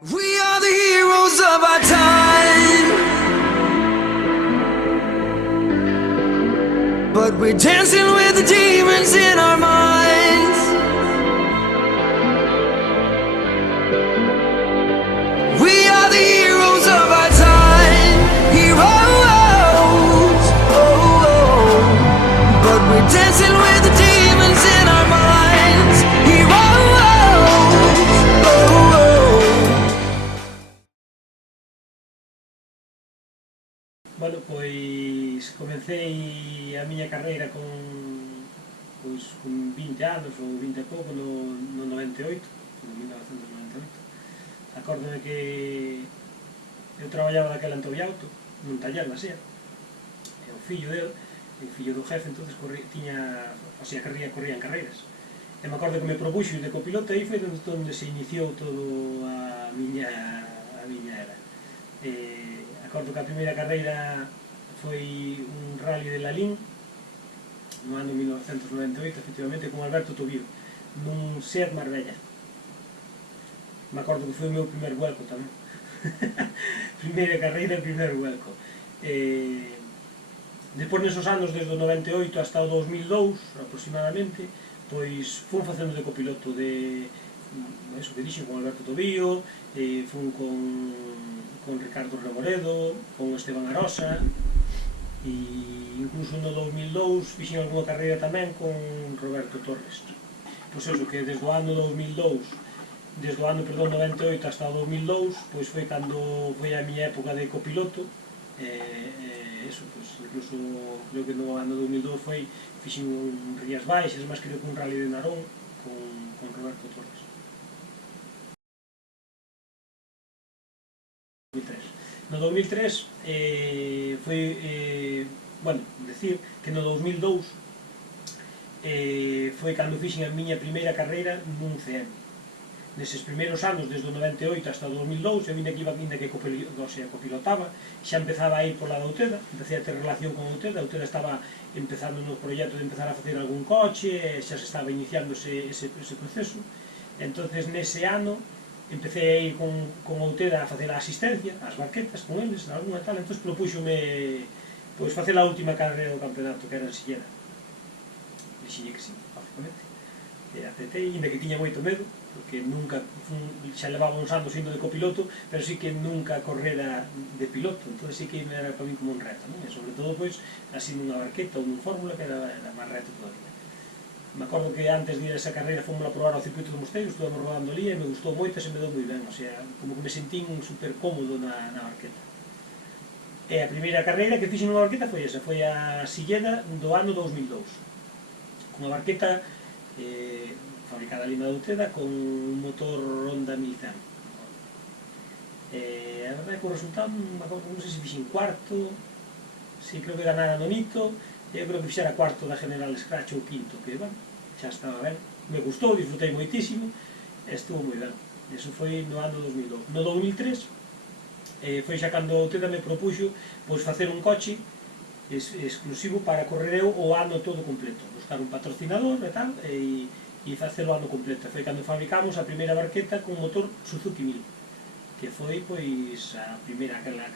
We are the heroes of our time, but we're dancing with the demons in our minds. We are the heroes of our time, heroes, oh, oh. But we're dancing with the demons in our minds, heroes, oh, oh. Bueno, pois comecei a miña carreira con 20 anos ou 20 e pouco no 98, no 1998. Acórdome que eu traballaba daquela en Tobiauto, nun taller da SEA, e o fillo dele, o fillo do jefe, entonces tiña, o sea, corría en carreiras. E me acordo que me propuxo de copiloto, e aí foi onde se iniciou todo a miña era. Acordo que a primeira carreira foi un rally de Lalín no ano 1998, efectivamente, con Alberto Tobío, nun Seat Marbella. Me acordo que foi o meu primer vuelco tamén. Primeira carreira e primer vuelco. Depois nesos anos, desde o 98 hasta o 2002 aproximadamente, pois fun facendo de copiloto de eso que dixen, con Alberto Tobío, fun con Ricardo Reboredo, con Esteban Arosa, e incluso no 2002 fixen alguna carreira tamén con Roberto Torres. Pois eso, que desde o ano 2002, desde o ano, 98 hasta o 2002, pois foi cando foi a miña época de copiloto. Eso, pois incluso creo que no ano 2002 fixen un Rías Baixas, máis creo que un rally de Narón con Roberto Torres. No 2003 foi, bueno, decir que no 2002 foi cando fixen a miña primeira carreira nun CM. Neses primeiros anos, desde o 98 hasta o 2002, eu ainda que copilotaba, xa empezaba a ir pola da Auteda, empecé a ter relación con a Auteda estaba empezando no proxecto de empezar a facer algún coche, xa se estaba iniciando ese proceso. Entonces, nese ano, empecé a ir con Auteda a facer a asistencia, as barquetas con eles, alguna tal, entón propúxome pois facer a última carreira do campeonato, que era en Sillera. Dixille que sí, lógicamente. E aceptei, ainda que tiña moito medo, porque nunca xa levaba uns anos indo de copiloto, pero sí que nunca correra de piloto, entón sí que era para mí como un reto, non? E sobre todo, pois, así nunha barqueta ou nun fórmula, que era máis reto todavía. Me acordo que antes de ir a esa carreira fomos a probar ao circuito do Mosteiro, estuvamos rodando ali e me gustou moito e se me deu moi ben, o sea, como que me sentín super cómodo na barqueta. E a primeira carreira que fixen nunha barqueta foi esa, foi a Silleda do ano 2002, con a barqueta fabricada ali na Auteda con un motor Honda 1100. A verdade é que o resultado, non sei se fixen cuarto, si creo que ganara nonito, eu creo que fixera cuarto da General Scratch ou quinto, que, bueno, xa estaba ben, me gustou, disfrutei moitísimo, e estuvo moi ben. Eso foi no ano 2002. No 2003, foi xa cando Auteda me propuxo pois facer un coche exclusivo para correr eu o ano todo completo, buscar un patrocinador e tal, e facer o ano completo. Foi cando fabricamos a primeira barqueta con motor Suzuki 1000, que foi pois a primeira aquela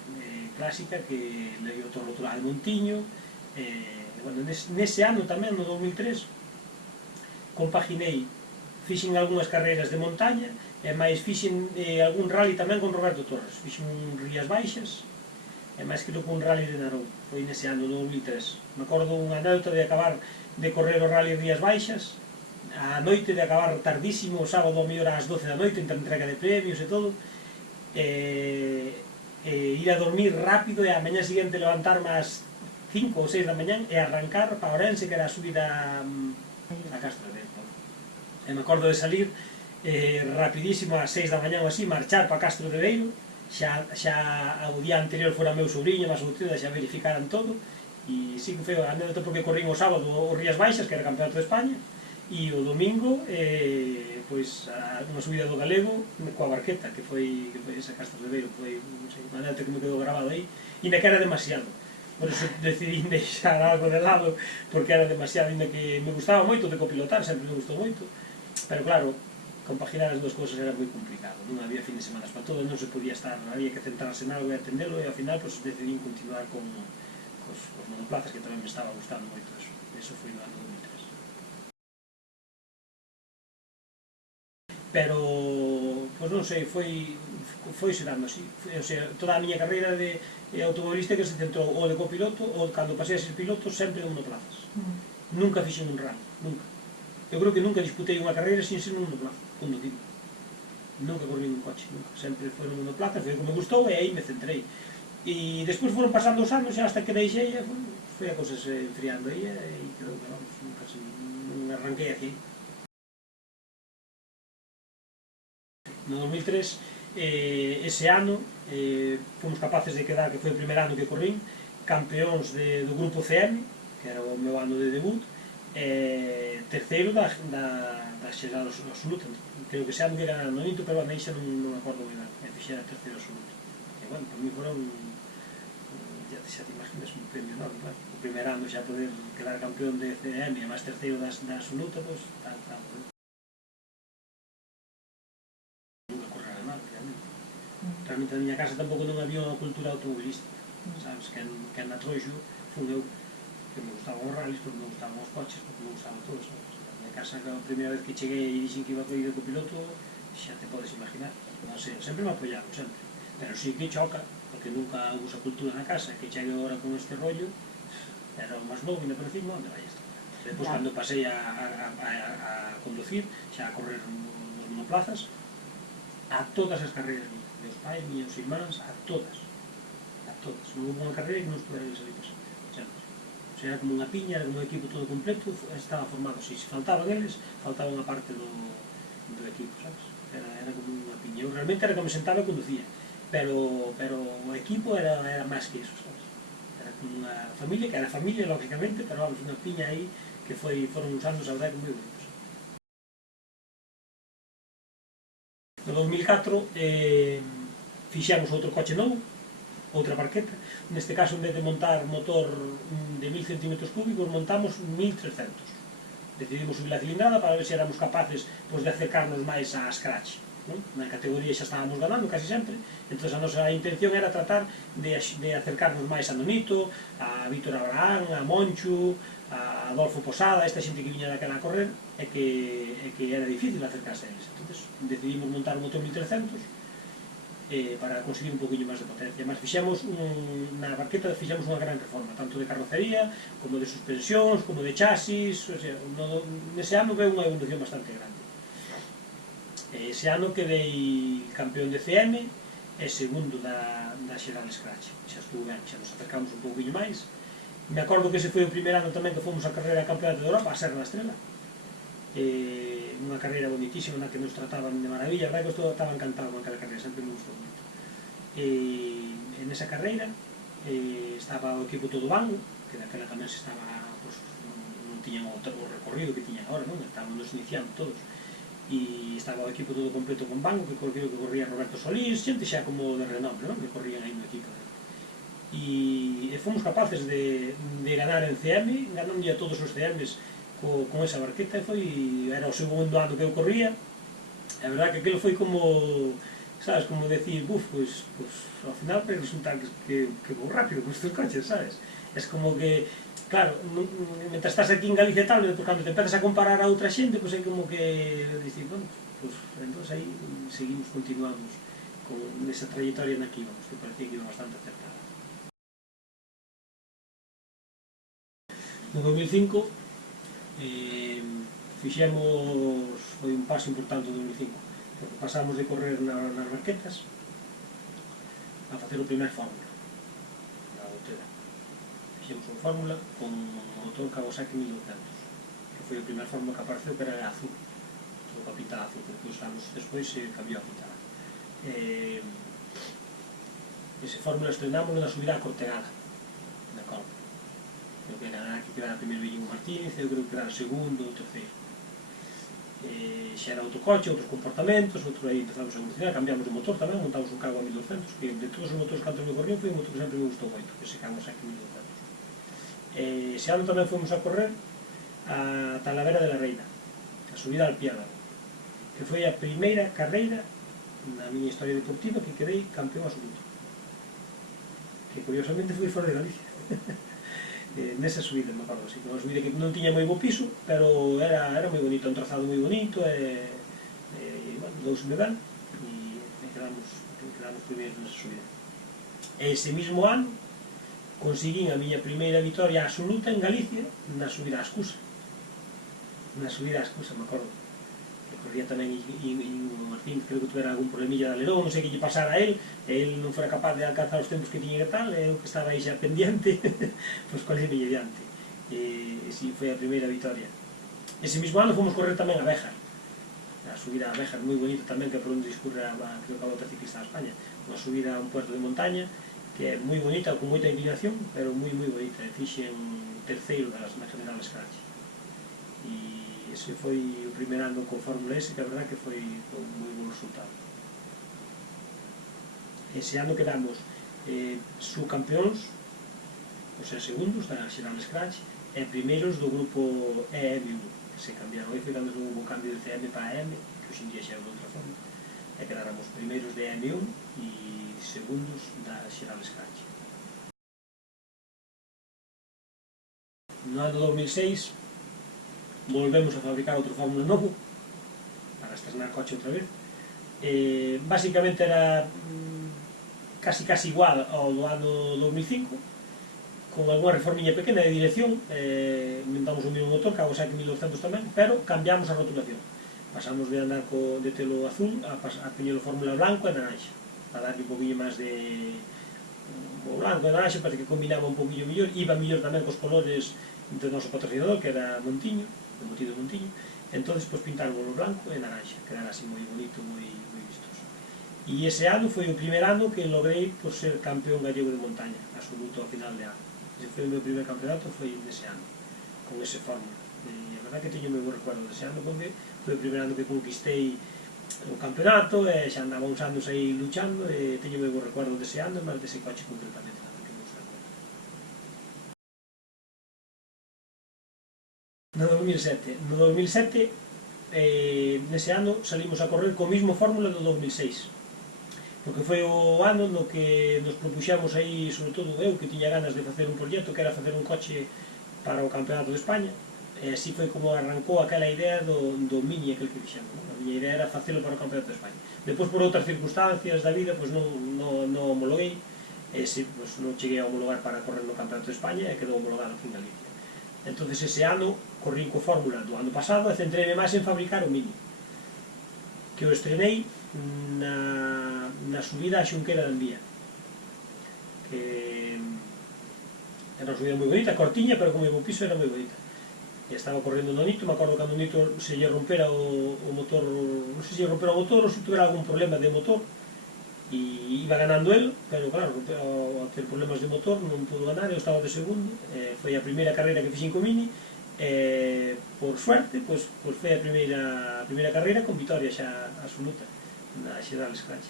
clásica que levou todo rotulado de Montiño. Bueno, nese ano tamén, no 2003, compaginei, fixen algunhas carreiras de montaña e máis fixen algún rally tamén con Roberto Torres, fixen un Rías Baixas e máis creo que un rally de Narón, foi nese ano, no 2003. Me acordo unha anécdota de acabar de correr o rally Rías Baixas a noite, de acabar tardísimo, o sábado a mellor ás 12 da noite, entre entrega de premios e todo, ir a dormir rápido e a mañá seguinte levantarme ás 5 ou 6 da mañán e arrancar para Ourense, que era a subida a Castro de Vento. E me acordo de salir rapidísimo ás 6 da mañán ou así, marchar para Castro de Beiro, xa o día anterior fora meu sobrinho, máis Auteda, xa verificaran todo, e sí que foi a anécdota porque corrín o sábado o Rías Baixas, que era campeonato de España, e o domingo, pois, unha subida do Galego coa barqueta, que foi esa Castro de Beiro, foi unha anécdota que me quedou grabado aí, e na que era demasiado. Por eso decidí deixar algo de lado, porque era demasiado, ainda que me gustaba moito de copilotar, sempre me gustou moito, pero claro, compaginar as dúas cousas era moi complicado, non había fin de semana para todo, non se podía estar, había que centrarse en algo e atendelo, e ao final pues, decidí continuar con os monoplazas, que tamén me estaba gustando moito eso foi no ano 2003. Pero, pois non sei, foi dando así, o sea, toda a miña carreira de automobilística se centrou ou de copiloto, ou cando pasei a ser piloto, sempre en monoplazas. Nunca fixen un rally, nunca. Eu creo que nunca disputei unha carreira sin ser un monoplaza, conducindo. Nunca corri un coche, nunca. Sempre foi un monoplaza, foi como me gustou e aí me centrei. E despois foron pasando os anos e hasta que deixei, foi a cosa se enfriando aí e quedou, vamos, nunca non arranquei aquí. No 2003, ese ano, fomos capaces de quedar, que foi o primeiro ano que corrín, campeóns do grupo CM, que era o meu ano de debut, terceiro da xeral absoluta. Creo que ese ano que era no Ninto, pero aí xa non me acordo moi ben, fixera terceiro absoluto. E, bueno, por mí foron, xa te imaginas, un premio enorme, claro. O primeiro ano xa poder quedar campeón de CM e máis terceiro da absoluta, pois, tal. Nunca correra nada, realmente. Realmente na miña casa tampouco non había unha cultura automobilística, sabes, que na Troixo fun eu, que me gustaban os rallies, porque me gustaban os coches, porque me gustaban todos, sabes? Na miña casa, a primeira vez que cheguei e dixen que iba a correr de copiloto, xa te podes imaginar. Non sei, sempre me apoyaron, sempre. Pero sí que choca, porque nunca hubo esa cultura na casa, que chegue agora con este rollo, era o máis novo e me parecía, onde vai isto? Depois, cando pasei a conducir, xa a correr nos monoplazas, a todas as carreiras meus pais, meus irmáns, a todas. Non hubo unha carreira que non estuvera eles ali pasando, sempre. O sea, era como unha piña, era como un equipo todo completo, estaba formado así. Se faltaban eles, faltaba unha parte do equipo, sabes? Era como unha piña. Eu realmente era que me sentaba e conducía, pero o equipo era máis que iso, sabes? Era como unha familia, que era familia, lógicamente, pero vamos, unha piña aí que foron uns anos, a verdade, moi bonitos. No 2004 fixemos outro coche novo, outra barqueta. Neste caso, en vez de montar motor de 1000 cm3, montamos 1300. Decidimos subir a cilindrada para ver se éramos capaces de acercarnos máis a Scratch. Na categoría xa estábamos ganando casi sempre, entón a nosa intención era tratar de acercarnos máis a Nonito, a Víctor Abraham, a Monchu, a Adolfo Posada, esta xente que viña daquela a correr, e que era difícil acercarse a eles. Entón decidimos montar un motor 1300 para conseguir un poquinho máis de potencia. Mas fixemos, na barqueta fixemos unha gran reforma, tanto de carrocería, como de suspensións, como de chasis, o sea, nese ano veu unha evolución bastante grande. Ese ano quedei campeón de CM e segundo da xeral Scratch. Xa estuvo ben, xa nos acercamos un pouquinho máis. Me acordo que ese foi o primeiro ano tamén que fomos a carreira de campeonato de Europa, a Serra da Estrela. Unha carreira bonitísima na que nos trataban de maravilla, a verdade que eu estaba encantado con aquela carreira, sempre me gustou moito. En esa carreira estaba o equipo todo Bango, que daquela tamén se estaba, non tiñan o recorrido que tiñan agora, non? Estaban nos iniciando todos. E estaba o equipo todo completo con Bango, que corría Roberto Solís, xente xa como de renombre, non? Que corrían aí no equipo. E fomos capaces de ganar en CM, ganando a todos os CMs con esa barqueta, era o segundo ano que eu corría. A verdade que aquilo foi como, sabes, como decir, pois ao final resulta que vou rápido con estes coches, sabes? Es como que, claro, mentre estás aquí en Galicia e tal, cando te empezas a comparar a outra xente, pois é como que dicir, bueno, pois entón aí continuamos con esa trayectoria na que íbamos, que parecía que iba bastante acertada. No 2005 fixemos, foi un paso importante no 2005, porque pasamos de correr nas barquetas a facer o primer Fórmula na Outeda. Fixemos un Fórmula con motor Kawasaki 1200, que foi o primer Fórmula que apareceu, que era azul, todo a pintada azul, porque uns anos despois se cambiou a pintada. Ese Fórmula estrenámoslo na subida a Cortegada, na Corte. Creo que era aquí que era primeiro Íñigo Martínez, eu creo que era segundo ou terceiro. Xa era outro coche, outros comportamentos, aí empezamos a evolucionar, cambiamos de motor tamén, montamos un Kawa 1200, que de todos os motores que antes me corrían foi un motor que sempre me gustou moito, que se Kawasaki 1200. Ese ano tamén fomos a correr a Talavera de la Reina, a subida al Piélago. que foi a primeira carreira na miña historia deportiva que quedei campeón absoluto, que curiosamente foi fora de Galicia. Nesa subida, me acordo, así, unha subida que non tiña moi bo piso, pero era moi bonito, un trazado moi bonito, bueno, dousme ben, e quedamos primeiros nesa subida. Ese mismo ano conseguín a miña primeira vitoria absoluta en Galicia na subida a Escusa. Na subida a Escusa, me acordo. Que corría tamén o Martín, creo que tuvera algún problemilla de alerón, non sei que lle pasara a él, e él non fora capaz de alcanzar os tempos que tiña que tal, e eu que estaba aí xa pendiente, pois colei diante. E si, foi a primeira vitoria. Ese mismo ano fomos correr tamén a Béjar. A subida a Béjar, moi bonita tamén, que é por onde discurre a Volta Ciclista de España. Unha subida a un puerto de montaña, que é moi bonita, con moita inclinación, pero moi bonita. Fixen terceiro na General Scratch. E ese foi o primeiro ano con Fórmula S, que a verdad que foi un moi bon resultado. Ese ano quedamos subcampeóns, ou sea, segundos da General Scratch, e primeiros do grupo EM1, que se cambiaron. Aí foi cando houve o cambio de CM para AM, que hoxe en día xa é de outra forma, e quedáramos primeiros de EM1 e segundos da General Scratch. No ano 2006 volvemos a fabricar outro Fórmula novo para estrenar coche outra vez. Basicamente era casi igual ao do ano 2005, con alguna reformiña pequena de dirección, inventamos o mesmo motor, que a Kawasaki 1200 tamén, pero cambiamos a rotulación. Pasamos de andar de telo azul a teñelo fórmula blanco e naranja, para darlle un poquinho máis de... O blanco e naranja parece que combinaba un poquinho mellor, iba mellor tamén cos colores do noso patrocinador, que era Montiño, o motido Montiño. Entonces, pois, pintaron o blanco e naranja, que era así moi bonito, moi vistoso. E ese ano foi o primer ano que logrei por ser campeón gallego de montaña, absoluto ao final de ano. Ese foi o meu primer campeonato, foi nese ano, con ese fórmula. E a verdad que teño moi bo recuerdo dese ano, porque foi o primer ano que conquistei o campeonato, e xa andaba uns anos aí luchando, e teño moi bo recuerdo dese ano, mas dese coche concretamente. No 2007, nese ano salimos a correr co mismo fórmula do 2006, porque foi o ano no que nos propuxamos aí, sobre todo eu, que tiña ganas de facer un proxecto, que era facer un coche para o Campeonato de España, e así foi como arrancou aquela idea do Mini, aquel que fixemos. A miña idea era facelo para o Campeonato de España. Depois, por outras circunstancias da vida, non homologuei, e non cheguei a homologar para correr no Campeonato de España, e quedou homologado aquí en Galicia. Entón, ese ano, corrí co fórmula do ano pasado e centrei máis en fabricar o Mini, que o estrenei na subida a Xunquera de Envía, que era unha subida moi bonita, cortiña, pero con moi bo piso, era moi bonita. E estaba correndo no Nito, me acordo cando o Nito se lle rompera o motor, non sei se lle rompera o motor ou se tuvera algún problema de motor, e iba ganando el, pero claro, ao ter problemas de motor non pudo ganar, eu estaba de segundo. Foi a primeira carreira que fixen co Mini, e por suerte foi a primeira carreira con vitoria xa absoluta na General Scratch.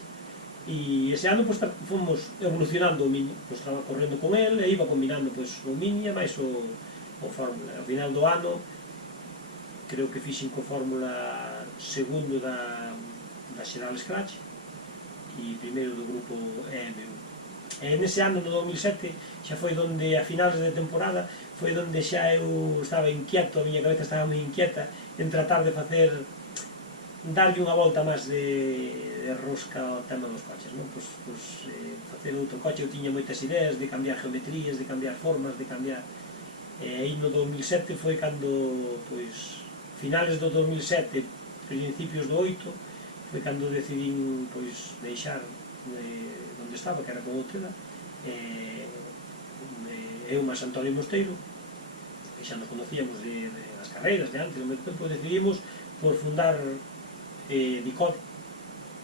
E ese ano fomos evolucionando o Mini, estaba correndo con el e iba combinando o Mini e máis o Fórmula. Ao final do ano creo que fixen co Fórmula segundo da General Scratch e primeiro do grupo EM1. E nese ano, no 2007, xa foi donde, a finales de temporada, foi donde xa eu estaba inquieto, a miña cabeza estaba moi inquieta en tratar de darlle unha volta máis de rosca ao tema dos coches, non? Facer outro coche, eu tiña moitas ideas de cambiar geometrías, de cambiar formas, de cambiar... E aí no 2007 foi cando, finales do 2007, principios do 8, foi cando decidín deixar onde estaba, que era con Outeda, eu máis Antonio Mosteiro, que xa nos conocíamos das carreiras de antes, ao mesmo tempo decidimos por fundar Bicode,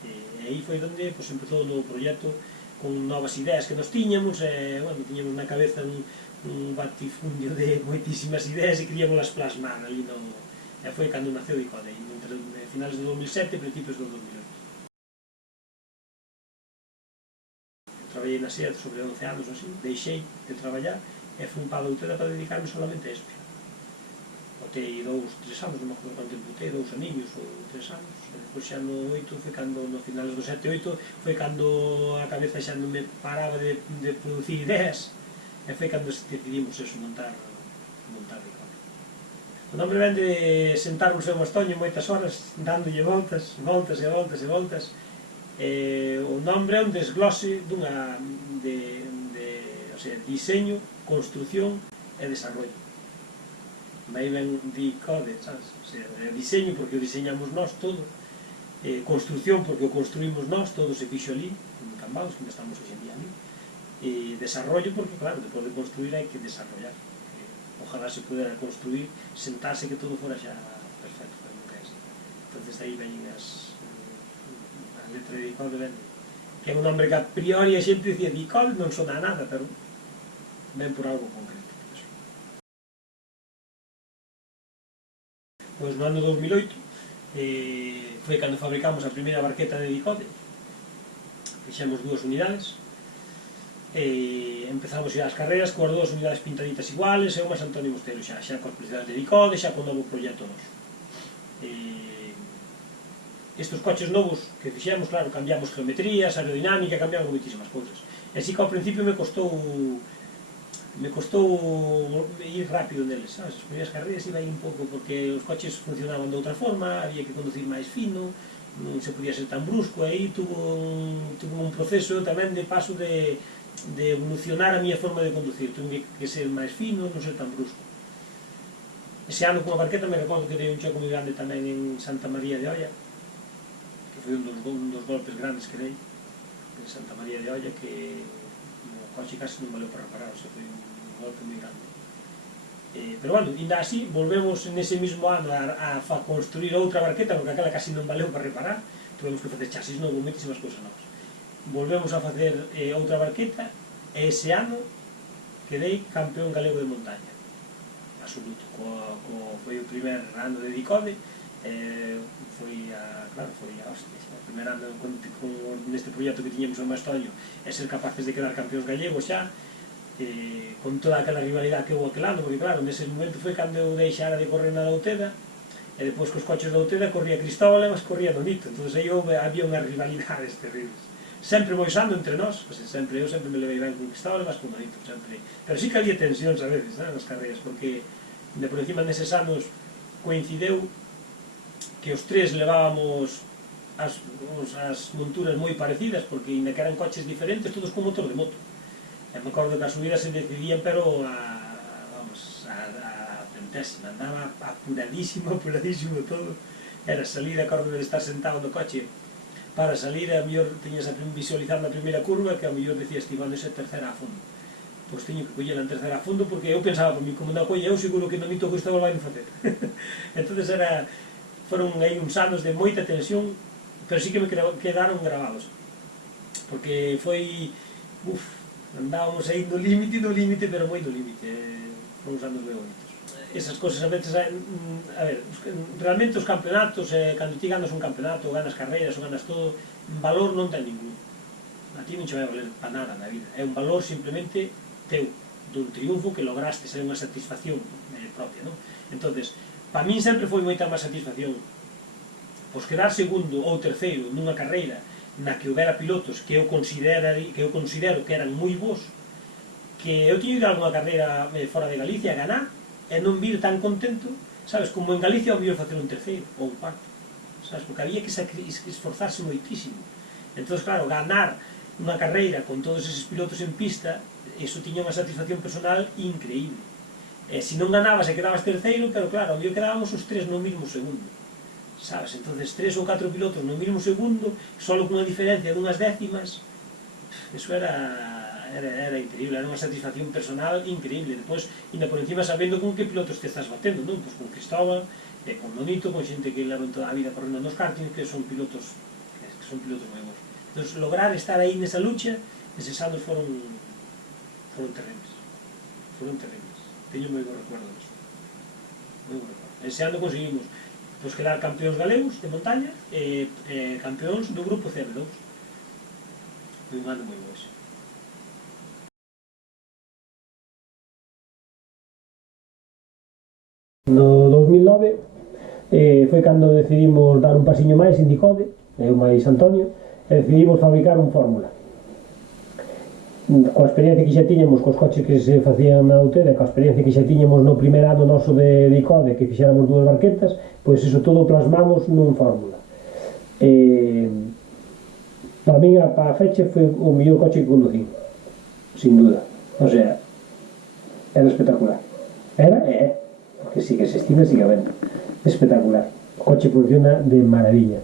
e aí foi onde empezou o novo proxecto con novas ideas que nos tiñamos, tiñamos na cabeza un batifundio de moitísimas ideas e queríamos plasmar ali no... E foi cando naceu Bicode, entre finales do 2007 e principios do 2008. Traballei na SEAT sobre 11 anos, así, deixei de traballar e fui para a Outeda para dedicarme solamente a isto. botei 2, 3 anos, non me acordo quanto tempo botei, 2 aniños ou 3 anos, e depois xa no 8 foi cando, no finales do 7, 8, foi cando a cabeza xa non me paraba de producir ideas, e foi cando decidimos eso, montar Dicode. O nombre ven de sentarnos en un estoño moitas horas, dándolle voltas, voltas e voltas e voltas. O nombre é un desglose dunha o sea, diseño, construción e desarrollo. Daí ven Dicode, sabes? O sea, diseño porque o diseñamos nós todo, construción porque o construímos nós, todo se fixo ali, en Cambados, que estamos hoxe en día ali, e desarrollo porque, claro, depois de construir hai que desarrollar. Ojalá se pudera construir, sentarse que todo fora xa perfecto, pero nunca é así. Entonces aí ven a letra de Dicode, ven, que é un nombre que a priori a xente dicía Dicode non sona a nada, pero ven por algo concreto. Pois no ano 2008 foi cando fabricamos a primeira barqueta de Dicode, fixemos 2 unidades, empezamos xa as carreras coas 2 unidades pintaditas iguales e o máis Antonio Mosteiro xa coas publicidades de Dicode, xa con novo proxecto noso. Estes coches novos que fixemos, claro, cambiamos geometrías, aerodinámica, cambiamos moitísimas cousas. E así que ao principio me costou ir rápido neles, sabes? As primeiras carreras iba aí un pouco porque os coches funcionaban de outra forma, había que conducir máis fino, non se podía ser tan brusco, e aí tuvo un proceso tamén de paso de evolucionar a miña forma de conducir, tuve que ser máis fino, non ser tan brusco. Ese ano con a barqueta me recordo que dei un choco moi grande tamén en Santa María de Olla, que foi un dos golpes grandes que dei en Santa María de Olla, que o coche casi non valeu para reparar, o sea, foi un golpe moi grande. Pero bueno, ainda así, volvemos nese mismo ano a construir outra barqueta, porque aquela casi non valeu para reparar, tuvemos que facer chasis novo, moitísimas cousas novas. Volvemos a facer outra barqueta, e ese ano quedei campeón galego de montaña, absoluto, foi o primer ano de Dicode, claro, foi a hostia, o primer ano neste proxecto que tiñemos o Mastoño, é ser capaces de quedar campeóns gallegos xa, con toda aquela rivalidade que houve aquel ano, porque claro, nese momento foi cando eu deixara de correr na Douteda, e depois cos coches da Douteda corría Cristóbal e mas corría Donito, entón aí había unhas rivalidades terribles, sempre boixando entre nós, eu sempre me levei ben con Cristóbal e mas con Donito, sempre, pero sí que había tensións a veces, nas carreras, porque por encima neses anos coincideu que os tres levábamos as monturas moi parecidas, porque ainda que eran coches diferentes, todos con motor de moto. E me acordo que as subidas se decidían, pero a centésima, andaba apuradísimo todo. Era salir, acordo de estar sentado no coche, para salir, a mellor teñas a visualizar na primeira curva, que a mellor decías, Iván, esa terceira a fondo. Pois teño que collela en terceira a fondo, porque eu pensaba por mí, como non colle, eu seguro que non mito que Cristóbal vai me facer. Entón foron aí uns anos de moita tensión, pero sí que me quedaron gravados, porque foi, andábamos aí no límite, pero moi no límite, foron uns anos moi bonitos. Esas cosas a veces, realmente os campeonatos, cando ti ganas un campeonato, ganas carreiras, ou ganas todo, valor non ten ningún. A ti non che vai valer para nada na vida, é un valor simplemente teu, dun triunfo que lograste, é unha satisfacción propia, non? Entonces, para min sempre foi moita máis satisfacción pois quedar segundo ou terceiro nunha carreira na que houbera pilotos que eu considero que eran moi bons, que eu tiño ido a alguna carreira fora de Galicia a ganar e non vir tan contento, sabes, como en Galicia o mellor facer un terceiro ou un cuarto, sabes, porque había que esforzarse moitísimo. Entón, claro, ganar unha carreira con todos eses pilotos en pista, iso tiña unha satisfacción personal increíble. E se non ganabas e quedabas terceiro, pero claro, ao mellor quedábamos os tres no mesmo segundo, sabes, entonces 3 ou 4 pilotos no mesmo segundo, só con unha diferencia dunhas décimas, eso era increíble, era unha satisfacción personal increíble. Depois, ainda por encima sabendo con que pilotos te estás batendo, non? Pois con Cristóbal, con Donito, con xente que levan toda a vida correndo nos kartings, que son pilotos moi bons. Entón, lograr estar aí nesa lucha, eses anos foron terribles, teño moi bo recuerdo disso, moi bo recuerdo. Ese ano conseguimos quedar campeóns galegos de montaña e campeóns do grupo CM2, foi un ano moi bo ese. No 2009 foi cando decidimos dar un pasiño máis en Dicode, eu máis Antonio, e decidimos fabricar un Fórmula. Coa experiencia que xa tiñamos cos coches que se facían na Auteda, coa experiencia que xa tiñamos no primer ano noso de Dicode, que fixéramos 2 barquetas, pois iso todo plasmamos nun Fórmula. Para min, para a fecha, foi o mellor coche que conducí, sin duda. O sea, era espectacular. Era, porque sigue se estima, sigue habendo. Espectacular. O coche funciona de maravilla.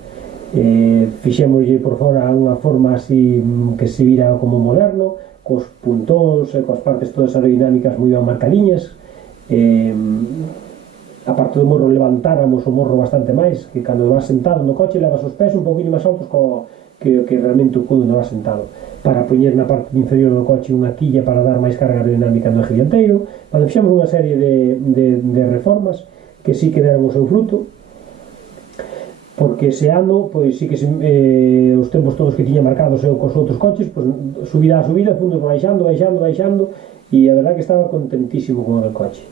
Fixémoslle por fora unha forma así que se vira como moderno, cos puntóns, coas partes todas aerodinámicas moi ben marcadiñas. A parte do morro levantáramos o morro bastante máis, que cando vas sentado no coche levas os pés un poquinho máis altos que realmente o cudo non vas sentado, para poñer na parte inferior do coche unha quilla para dar máis carga aerodinámica no eje dianteiro. Cando fixemos unha serie de reformas que sí que deron o seu fruto, porque ese ano, pois sí que os tempos todos que tiña marcados eu cos outros coches, pois subida a subida, fundos baixando, e a verdad que estaba contentísimo con o coche.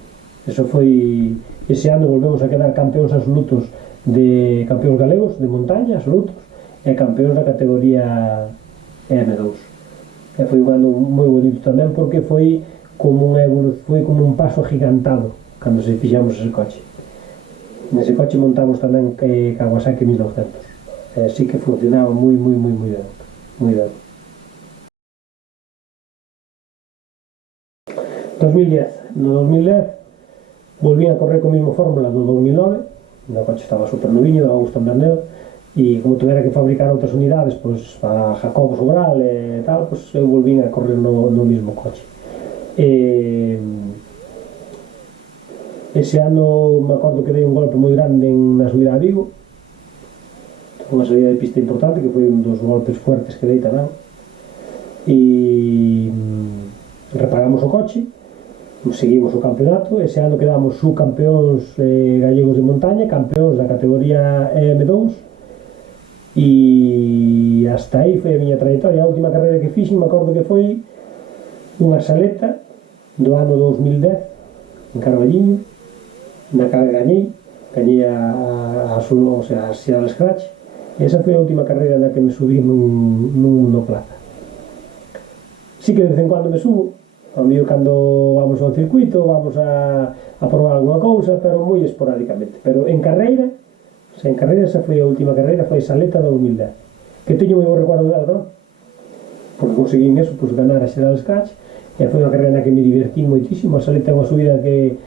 Eso foi, ese ano volvemos a quedar campeóns absolutos de campeóns galegos de montaña, absolutos, e campeóns da categoría M2. E foi un ano moi bonito tamén, porque foi como un paso agigantado cando se fixamos ese coche. Nese coche montamos tamén Kawasaki 1200. Así que funcionaba moi ben. Moi ben. 2010. No 2010 volví a correr co mesmo Fórmula do 2009. O coche estaba super noviño, daba gusto andar nel, e como tuvera que fabricar outras unidades, pois a Jacobo Sobral e tal, pois eu volvín a correr no mesmo coche. Ese ano me acordo que dei un golpe moi grande na subida a Vigo, unha salida de pista importante, que foi un dos golpes fuertes que dei tamén, e reparamos o coche, seguimos o campeonato. Ese ano quedamos subcampeóns gallegos de montaña, campeóns da categoría M2, e hasta aí foi a miña trayectoria. A última carreira que fixen, me acordo que foi unha saleta do ano 2010 en Carballiño, na cal gañei a Seattle Scratch. Esa foi a última carreira na que me subí nun monoplaza. Sí que de vez en cuando me subo, ao mellor cando vamos ao circuito, vamos a probar alguna cousa, pero moi esporádicamente. Pero en carreira, esa foi a última carreira, foi Saleta 2010, que teño moi bo recuerdo dela, non? Porque conseguín eso, pois ganar a Seattle Scratch, e foi unha carreira na que me divertín moitísimo. A Saleta é unha subida que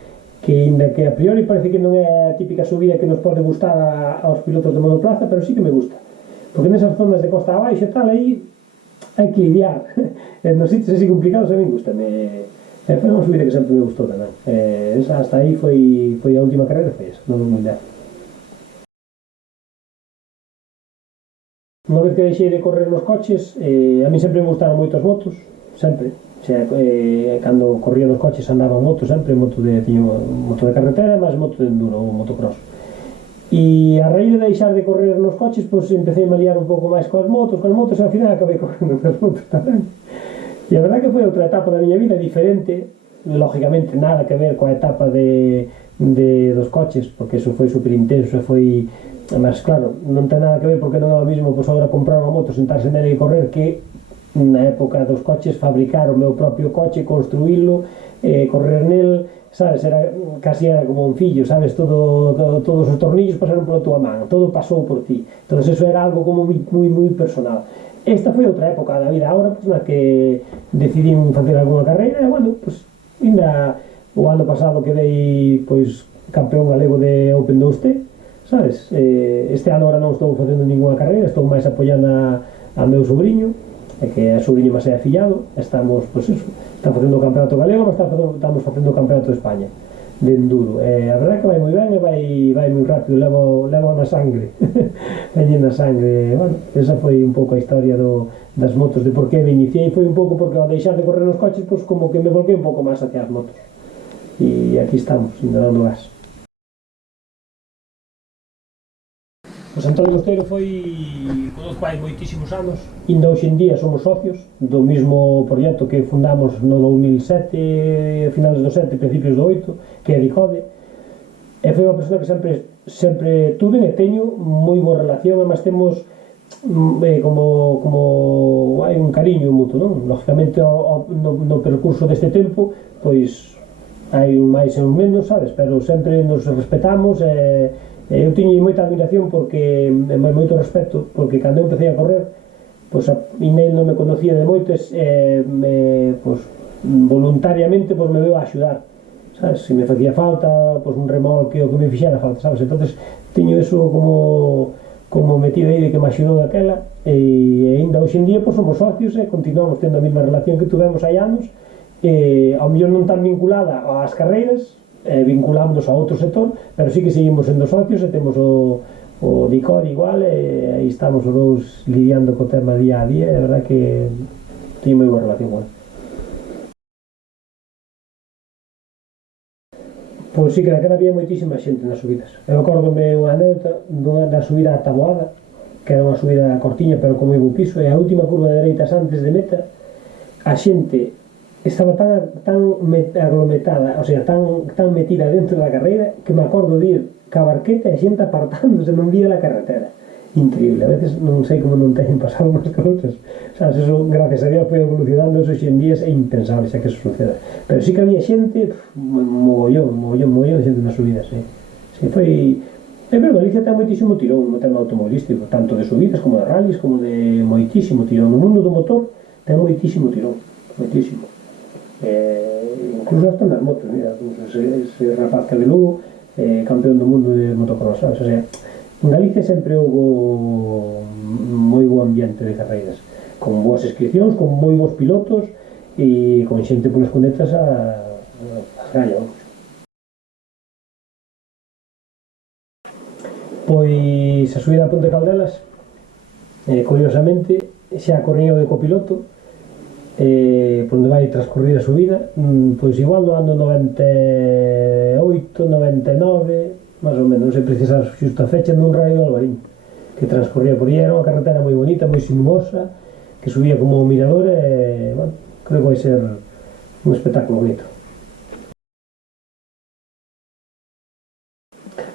inda que a priori parece que non é a típica subida que nos pode gustar aos pilotos de monoplaza, pero sí que me gusta, porque nesas zonas de costa abaixo e tal, aí hai que lidiar. Nos sitios así complicados a mí gustame, foi unha subida que sempre me gustou tamén. Hasta aí foi a última carreira, foi esa, non moi leve. Unha vez que deixei de correr nos coches, a mí sempre me gustaron moito as motos, sempre. Cando corría nos coches andaba en moto sempre, tiño moto de carretera, máis moto de enduro ou motocross. E a raíz de deixar de correr nos coches, pois empecé a liar un pouco máis coas motos, e ao final acabei correndo nas motos tamén. E a verdade que foi outra etapa da miña vida diferente, lógicamente nada que ver coa etapa dos coches, porque eso foi super intenso e foi... Mas claro, non ten nada que ver, porque non é o mesmo pois agora comprar unha moto, sentarse nela e correr, que na época dos coches fabricar o meu propio coche, construílo, correr nel, sabes, casi era como un fillo, sabes, todos os tornillos pasaron pola tua man, todo pasou por ti, entón eso era algo como moi personal. Esta foi outra época da vida agora, pois, na que decidín facer algunha carreira, e bueno, pois, ainda o ano pasado quedei, pois, campeón galego de Open 2T, sabes, este ano agora non estou facendo ninguna carreira, estou máis apoiando a meu sobrinho, é que a sobrinho máis é afillado, estamos, pois eso, está facendo o campeonato galego, mas estamos facendo o campeonato de España de enduro, a verdade que vai moi ben e vai moi rápido, levo na sangre veñe na sangre. Bueno, esa foi un pouco a historia das motos, de por que me iniciei, foi un pouco porque ao deixar de correr nos coches, pois como que me volquei un pouco máis hacia as motos, e aquí estamos, ainda dando gas. Pois Antonio Mosteiro conozco hai moitísimos anos, ainda hoxe en día somos socios do mesmo proxecto que fundamos no 2007, finales do 7, principios do 8, que é Dicode. e foi unha persona que sempre tuve e teño moi boa relación, además temos como hai un cariño mutuo, non? Lógicamente no percurso deste tempo pois hai un máis e un menos, sabes? Pero sempre nos respetamos e eu tiño moita admiración porque moito respeto, porque cando eu empecé a correr pois Inel non me conocía de moites pois voluntariamente pois me veu a axudar, sabes? Se me facía falta pois un remolque o que me fixera falta, sabes? Entonces tiño eso como metido aí de que me axudou daquela e ainda hoxe en día pois somos socios e continuamos tendo a mesma relación que tuvemos hai anos, ao mellor non tan vinculada ás carreiras, vinculámonos a outro sector, pero sí que seguimos sendo socios e temos o Dicor igual e aí estamos os dous lidiando co tema día a día e a verdad que teño moi boa relación con ele. Pois sí que naquela había moitísima xente nas subidas. Eu acórdome unha anécdota da subida a Taboada, que era unha subida cortiña pero con moi bo piso, e a última curva de dereitas antes de meta a xente estaba tan aglometada, o sea, tan metida dentro da carreira que me acordo de ir ca barqueta e a xente apartándose, non vía a carretera. Increíble, a veces non sei como non teñen pasado unhas cousas, sabes, eso gracias a Dios foi evolucionando, eso hoxe en día é impensable xa que eso suceda, pero sí que había xente, mogollón de xente nas subidas, sí, foi, pero Galicia ten moitísimo tirón no tema automobilístico, tanto de subidas como de rallies, como de moitísimo tirón, no mundo do motor ten moitísimo tirón, moitísimo, incluso hasta nas motos, mira, ese rapaz que de Lugo, campeón do mundo de motocross, sabes, o sea, en Galicia sempre houve moi bo ambiente de carreiras, con boas inscripcións, con moi bons pilotos e con xente polas cunetas a galla, vamos. Pois a subida a Ponte Caldelas, curiosamente, xa corriño de copiloto, por onde vai transcurrir a subida, pois igual no ano 98, 99, máis ou menos, non sei precisar xusto a fecha, nun rally do Albarín que transcorría por aí, era unha carretera moi bonita, moi sinuosa, que subía como un mirador e, bueno, creo que vai ser un espectáculo bonito.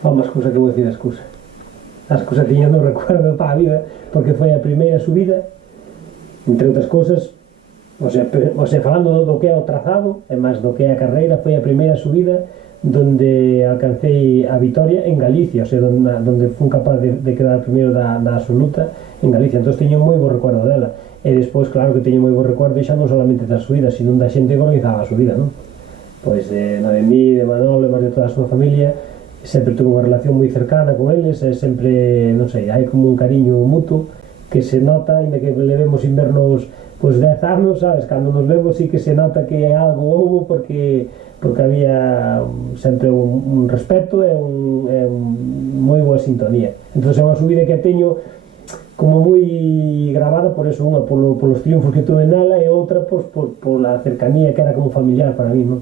Vamos, as cousas que vou dicir, as cousas que non recuerdo para a vida, porque foi a primeira subida, entre outras cousas, o sea, falando do que é o trazado, e máis do que é a carreira, foi a primeira subida donde alcancei a vitoria en Galicia, o sea, donde fun capaz de quedar primeiro da absoluta en Galicia, entón teño moi bo recuerdo dela, e despois claro que teño moi bo recuerdo xa non solamente das subidas, sino da xente que organizaba a subida, non? Pois de Noemí, de Manolo e máis de toda a súa familia, sempre tuve unha relación moi cercana con eles, e sempre, non sei, hai como un cariño mutuo que se nota, ainda que levemos invernos pois 10 anos, sabes, cando nos vemos sí que se nota que algo houbo porque había sempre un respeto e moi boa sintonía. Entón é unha subida que teño como moi grabada por eso, unha polos triunfos que tuve nela e outra pola cercanía que era como familiar para mí, non?